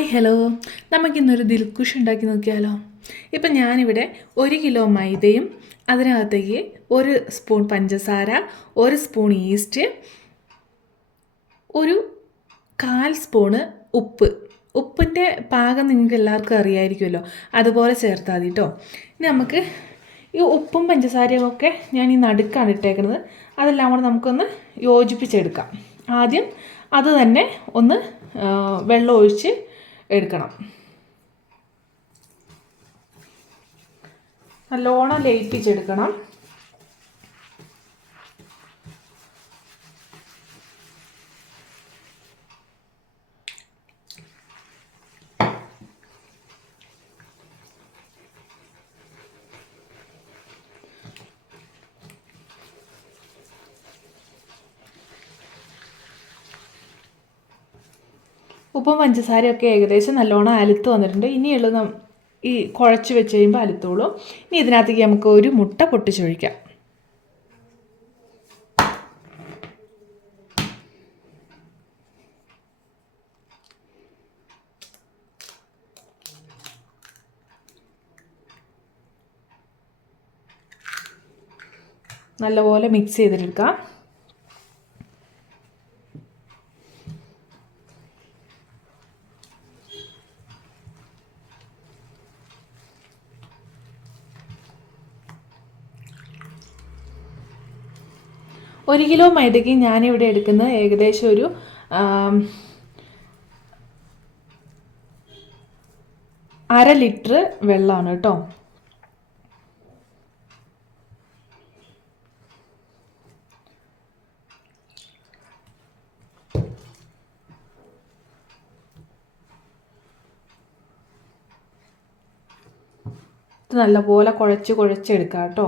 Hi hello നമുക്കിന്നൊരു ദിൽക്കുഷ് ഉണ്ടാക്കി നോക്കിയാലോ? ഇപ്പം ഞാനിവിടെ ഒരു കിലോ മൈദയും അതിനകത്തേക്ക് ഒരു സ്പൂൺ പഞ്ചസാര ഒരു സ്പൂൺ ഈസ്റ്റ് ഒരു കാൽ സ്പൂണ് ഉപ്പ്. ഉപ്പിന്റെ പാകം നിങ്ങൾക്ക് എല്ലാവർക്കും അറിയായിരിക്കുമല്ലോ. അതുപോലെ ചേർത്താൽ മതി കേട്ടോ ഇനി നമുക്ക് ഈ ഉപ്പും പഞ്ചസാരയും ഒക്കെ ഞാൻ ഈ നടുക്കാണ് ഇട്ടേക്കുന്നത് അതെല്ലാം കൂടെ നമുക്കൊന്ന് യോജിപ്പിച്ചെടുക്കാം. ആദ്യം അത് തന്നെ ഒന്ന് വെള്ളം ഒഴിച്ച് എടുക്കണം. നല്ലോണം ലയിപ്പിച്ചെടുക്കണം. ഉപ്പും പഞ്ചസാരയൊക്കെ ഏകദേശം നല്ലോണം അലുത്ത് വന്നിട്ടുണ്ട്. ഇനിയുള്ളത് ഈ കുഴച്ച് വെച്ച് കഴിയുമ്പോൾ അലുത്തോളൂ. ഇനി ഇതിനകത്തേക്ക് നമുക്ക് ഒരു മുട്ട പൊട്ടിച്ചൊഴിക്കാം. നല്ലപോലെ മിക്സ് ചെയ്തെടുക്കാം ഒരു കിലോ മൈദയ്ക്ക് ഞാനിവിടെ എടുക്കുന്നത് ഏകദേശം ഒരു അര ലിറ്റർ വെള്ളമാണ് കേട്ടോ. ഇത് നല്ലപോലെ കുഴച്ച് കുഴച്ചെടുക്കാം കേട്ടോ.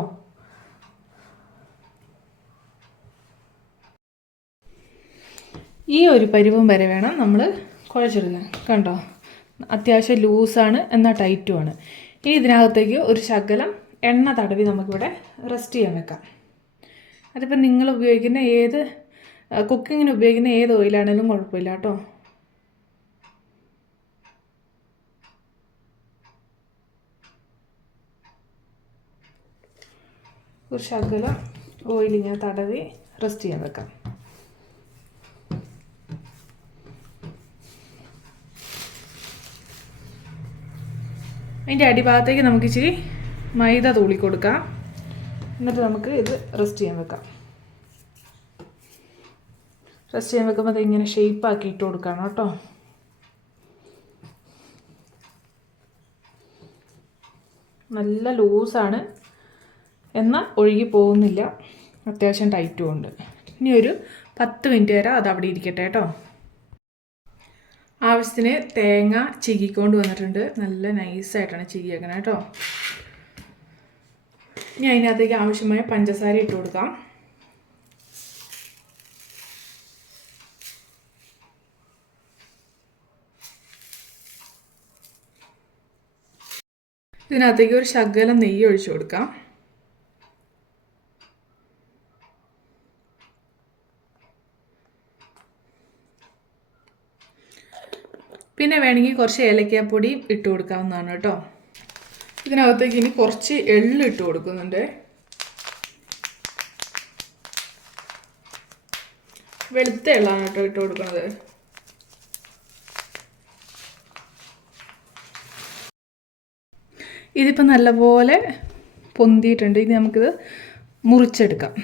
ഈ ഒരു പരുവം വരെ വേണം നമ്മൾ കുഴച്ചെടുക്കാൻ കണ്ടോ? അത്യാവശ്യം ലൂസാണ് എന്നാൽ ടൈറ്റുമാണ്. ഇനി ഇതിനകത്തേക്ക് ഒരു ശകലം എണ്ണ തടവി നമുക്കിവിടെ റെസ്റ്റ് ചെയ്യാൻ വെക്കാം. അതിപ്പോൾ നിങ്ങൾ ഉപയോഗിക്കുന്ന ഏത് കുക്കിങ്ങിന് ഉപയോഗിക്കുന്ന ഏത് ഓയിലാണെങ്കിലും കുഴപ്പമില്ല കേട്ടോ. ഒരു ശകലം ഓയിൽ ഞാൻ തടവി റെസ്റ്റ് ചെയ്യാൻ വെക്കാം. അതിന്റെ അടിഭാഗത്തേക്ക് നമുക്ക് ഇച്ചിരി മൈദ തൂളി കൊടുക്കാം. എന്നിട്ട് നമുക്ക് ഇത് റെസ്റ്റ് ചെയ്യാൻ വെക്കാം. റെസ്റ്റ് ചെയ്യാൻ വെക്കുമ്പോൾ അത് ഇങ്ങനെ ഷേപ്പാക്കി ഇട്ട് കൊടുക്കണം കേട്ടോ. നല്ല ലൂസാണ് എന്നാൽ ഒഴുകി പോകുന്നില്ല. അത്യാവശ്യം ടൈറ്റും ഉണ്ട്. ഇനി ഒരു പത്ത് മിനിറ്റ് വരെ അത് അവിടെ ഇരിക്കട്ടെ കേട്ടോ. ആവശ്യത്തിന് തേങ്ങ ചികിക്കൊണ്ട് വന്നിട്ടുണ്ട്. നല്ല നൈസായിട്ടാണ് ചികിയേക്കണം കേട്ടോ. ഇനി അതിനകത്തേക്ക് ആവശ്യമായ പഞ്ചസാര ഇട്ട് കൊടുക്കാം. ഇതിനകത്തേക്ക് ഒരു ശകലം നെയ്യ് ഒഴിച്ചു കൊടുക്കാം. പിന്നെ വേണമെങ്കിൽ കുറച്ച് ഏലക്കാപ്പൊടി ഇട്ട് കൊടുക്കാവുന്നതാണ് കേട്ടോ. ഇതിനകത്തേക്ക് ഇനി കുറച്ച് എള്ള് ഇട്ട് കൊടുക്കുന്നുണ്ട്. വെളുത്ത എള്ളാണ് കേട്ടോ ഇട്ട് കൊടുക്കുന്നത് ഇതിപ്പോൾ നല്ലപോലെ പൊന്തിയിട്ടുണ്ട്. ഇനി നമുക്കിത് മുറിച്ചെടുക്കാം.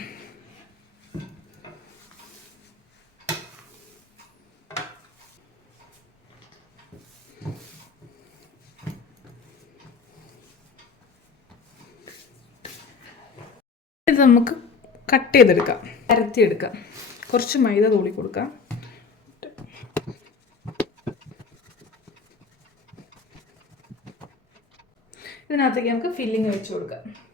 ഇത് നമുക്ക് കട്ട് ചെയ്തെടുക്കാം. പരത്തിയെടുക്കാം. കുറച്ച് മൈദ തൂളി കൊടുക്കാം. ഇതിനകത്തേക്ക് നമുക്ക് ഫില്ലിങ് വെച്ച് കൊടുക്കാം.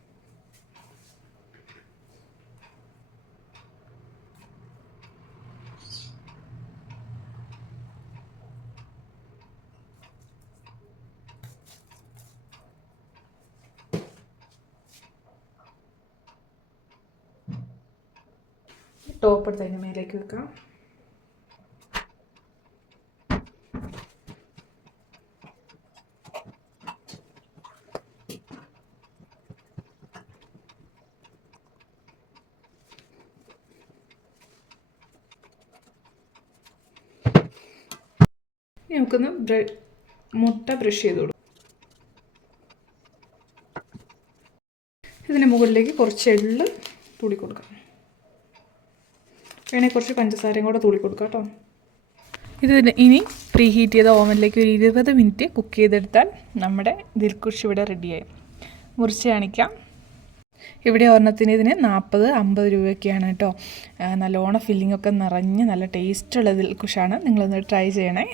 ടോപ്പ് എടുത്ത് അതിന്റെ മേലേക്ക് വെക്കാം. നമുക്കൊന്ന് മുട്ട ബ്രഷ് ചെയ്ത് കൊടുക്കും. ഇതിന് മുകളിലേക്ക് കുറച്ച് എള്ള് തൂടി കൊടുക്കാം. വേണേൽ കുറച്ച് പഞ്ചസാരയും കൂടെ തൂളി കൊടുക്കാം കേട്ടോ. ഇത് ഇനി പ്രീ ഹീറ്റ് ചെയ്ത ഓവനിലേക്ക് ഒരു ഇരുപത് മിനിറ്റ് കുക്ക് ചെയ്തെടുത്താൽ നമ്മുടെ ദിൽക്കുഷ് ഇവിടെ റെഡിയായി. മുറിച്ച് കാണിക്കാം. ഇവിടെ ഒരെണ്ണത്തിന് ഇതിന് നാൽപ്പത് അമ്പത് രൂപയൊക്കെയാണ് കേട്ടോ. നല്ലോണം ഫില്ലിംഗ് ഒക്കെ നിറഞ്ഞ് നല്ല ടേസ്റ്റുള്ള ദിൽക്കുഷാണ് നിങ്ങളൊന്ന് ട്രൈ ചെയ്യണേ.